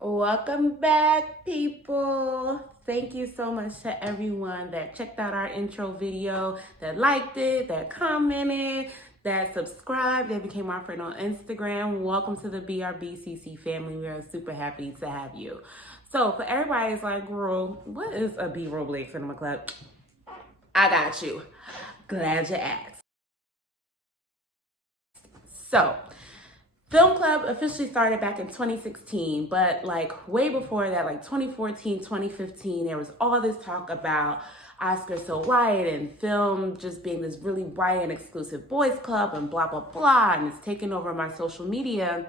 Welcome back, people. Thank you so much to everyone that checked out our intro video, that liked it, that commented, that subscribed, that became our friend on Instagram. Welcome to the BRBCC family. We are super happy to have you. So for everybody who's like, girl, what is a Réel Black Cinema Club? I got you. Glad you asked. So, Film Club officially started back in 2016, but like way before that, like 2014, 2015, there was all this talk about Oscar so white and film just being this really white and exclusive boys club and blah, blah, blah. And it's taken over my social media.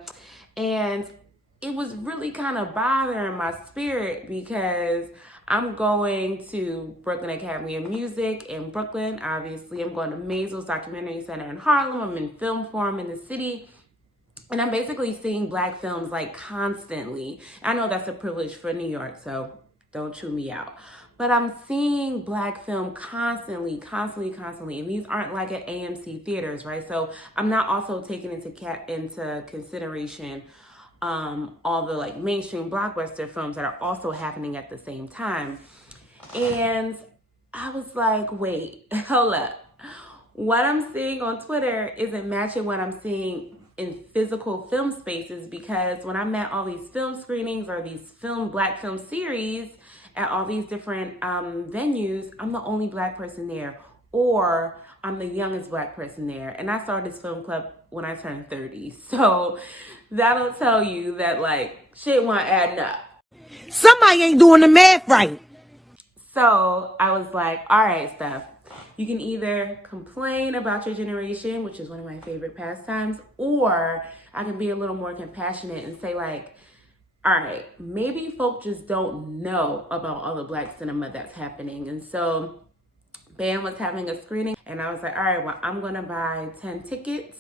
And it was really kind of bothering my spirit because I'm going to Brooklyn Academy of Music in Brooklyn. Obviously, I'm going to Mazel's Documentary Center in Harlem. I'm in film forum in the city. And I'm basically seeing Black films like constantly. I know that's a privilege for New York, so don't chew me out. But I'm seeing Black film constantly. And these aren't like at AMC theaters, right? So I'm not also taking into consideration all the like mainstream blockbuster films that are also happening at the same time. And I was like, wait, hold up. What I'm seeing on Twitter isn't matching what I'm seeing in physical film spaces, because when I'm at all these film screenings or these Black film series at all these different venues, I'm the only Black person there, or I'm the youngest Black person there. And I started this film club when I turned 30. So that'll tell you that like shit wasn't adding up. Somebody ain't doing the math right. So I was like, all right, Steph, you can either complain about your generation, which is one of my favorite pastimes, or I can be a little more compassionate and say like, all right, maybe folk just don't know about all the Black cinema that's happening. And so BAM was having a screening and I was like, all right, well, I'm gonna buy 10 tickets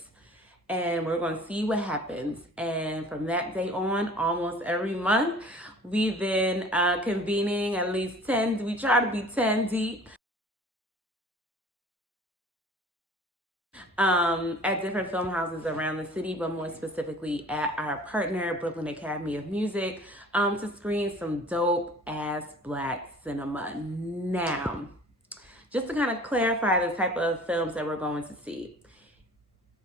and we're gonna see what happens. And from that day on, almost every month, we've been convening at least 10, we try to be 10 deep. At different film houses around the city, but more specifically at our partner, Brooklyn Academy of Music, to screen some dope ass Black cinema. Now, just to kind of clarify the type of films that we're going to see.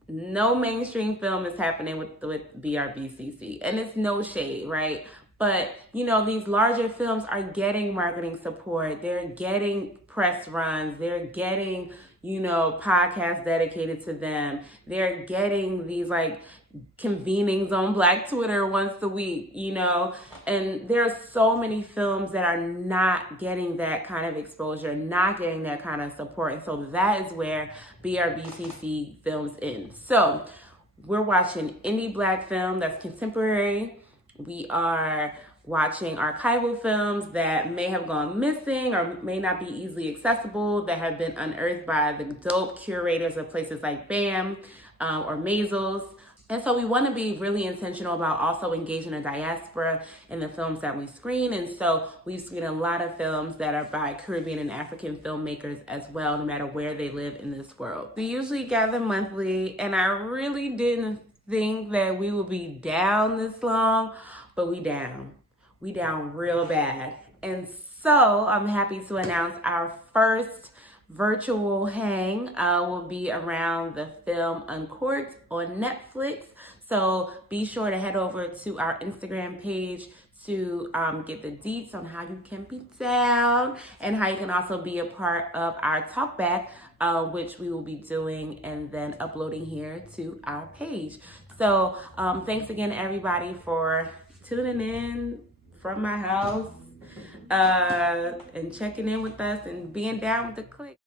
No mainstream film is happening with BRBCC, and it's no shade, right? But, you know, these larger films are getting marketing support. They're getting press runs. They're getting, you know, podcasts dedicated to them. They're getting these like convenings on Black Twitter once a week, you know, and there are so many films that are not getting that kind of exposure, not getting that kind of support. And so that is where BRBCC films in. So we're watching indie Black film that's contemporary. We are watching archival films that may have gone missing or may not be easily accessible, that have been unearthed by the dope curators of places like BAM or Mazel's. And so we want to be really intentional about also engaging the diaspora in the films that we screen. And so we've screened a lot of films that are by Caribbean and African filmmakers as well, no matter where they live in this world. We usually gather monthly, and I really didn't think that we would be down this long, but we down. We down real bad. And so I'm happy to announce our first virtual hang will be around the film Uncorked on Netflix. So be sure to head over to our Instagram page to get the deets on how you can be down and how you can also be a part of our talkback, which we will be doing and then uploading here to our page. So thanks again, everybody, for tuning in from my house and checking in with us and being down with the clique.